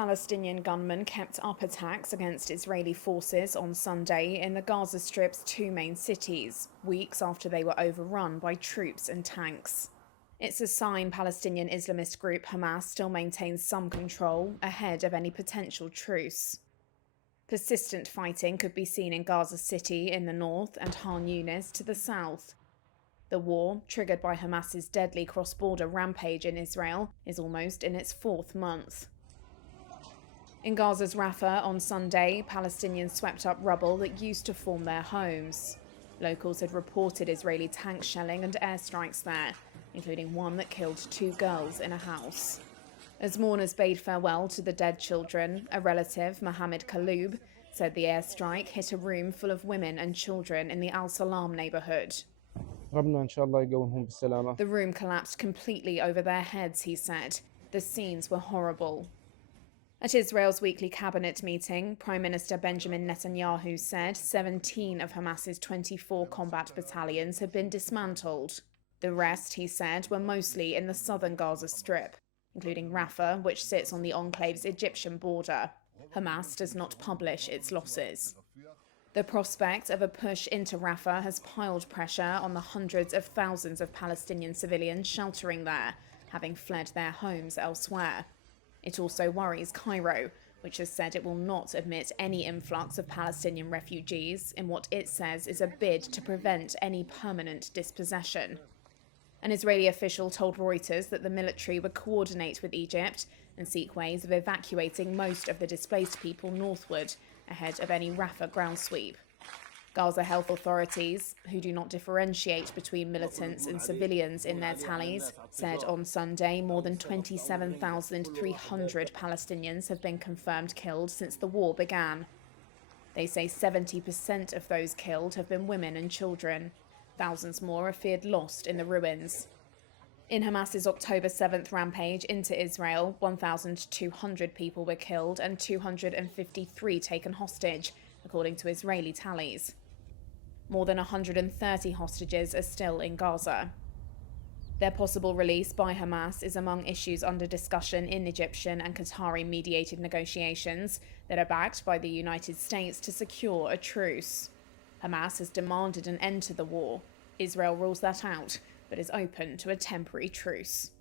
Palestinian gunmen kept up attacks against Israeli forces on Sunday in the Gaza Strip's two main cities, weeks after they were overrun by troops and tanks. It's a sign Palestinian Islamist group Hamas still maintains some control ahead of any potential truce. Persistent fighting could be seen in Gaza City in the north and Younis to the south. The war, triggered by Hamas's deadly cross-border rampage in Israel, is almost in its fourth month. In Gaza's Rafah on Sunday, Palestinians swept up rubble that used to form their homes. Locals had reported Israeli tank shelling and airstrikes there, including one that killed 2 girls in a house. As mourners bade farewell to the dead children, a relative, Mohammed Kaloub, said the airstrike hit a room full of women and children in the Al Salam neighborhood. The room collapsed completely over their heads, he said. The scenes were horrible. At Israel's weekly cabinet meeting, Prime Minister Benjamin Netanyahu said 17 of Hamas's 24 combat battalions had been dismantled. The rest, he said, were mostly in the southern Gaza Strip, including Rafah, which sits on the enclave's Egyptian border. Hamas does not publish its losses. The prospect of a push into Rafah has piled pressure on the hundreds of thousands of Palestinian civilians sheltering there, having fled their homes elsewhere. It also worries Cairo, which has said it will not admit any influx of Palestinian refugees in what it says is a bid to prevent any permanent dispossession. An Israeli official told Reuters that the military would coordinate with Egypt and seek ways of evacuating most of the displaced people northward ahead of any Rafah ground sweep. Gaza health authorities, who do not differentiate between militants and civilians in their tallies, said on Sunday more than 27,300 Palestinians have been confirmed killed since the war began. They say 70% of those killed have been women and children. Thousands more are feared lost in the ruins. In Hamas's October 7th rampage into Israel, 1,200 people were killed and 253 taken hostage, according to Israeli tallies. More than 130 hostages are still in Gaza. Their possible release by Hamas is among issues under discussion in Egyptian and Qatari mediated negotiations that are backed by the United States to secure a truce. Hamas has demanded an end to the war. Israel rules that out, but is open to a temporary truce.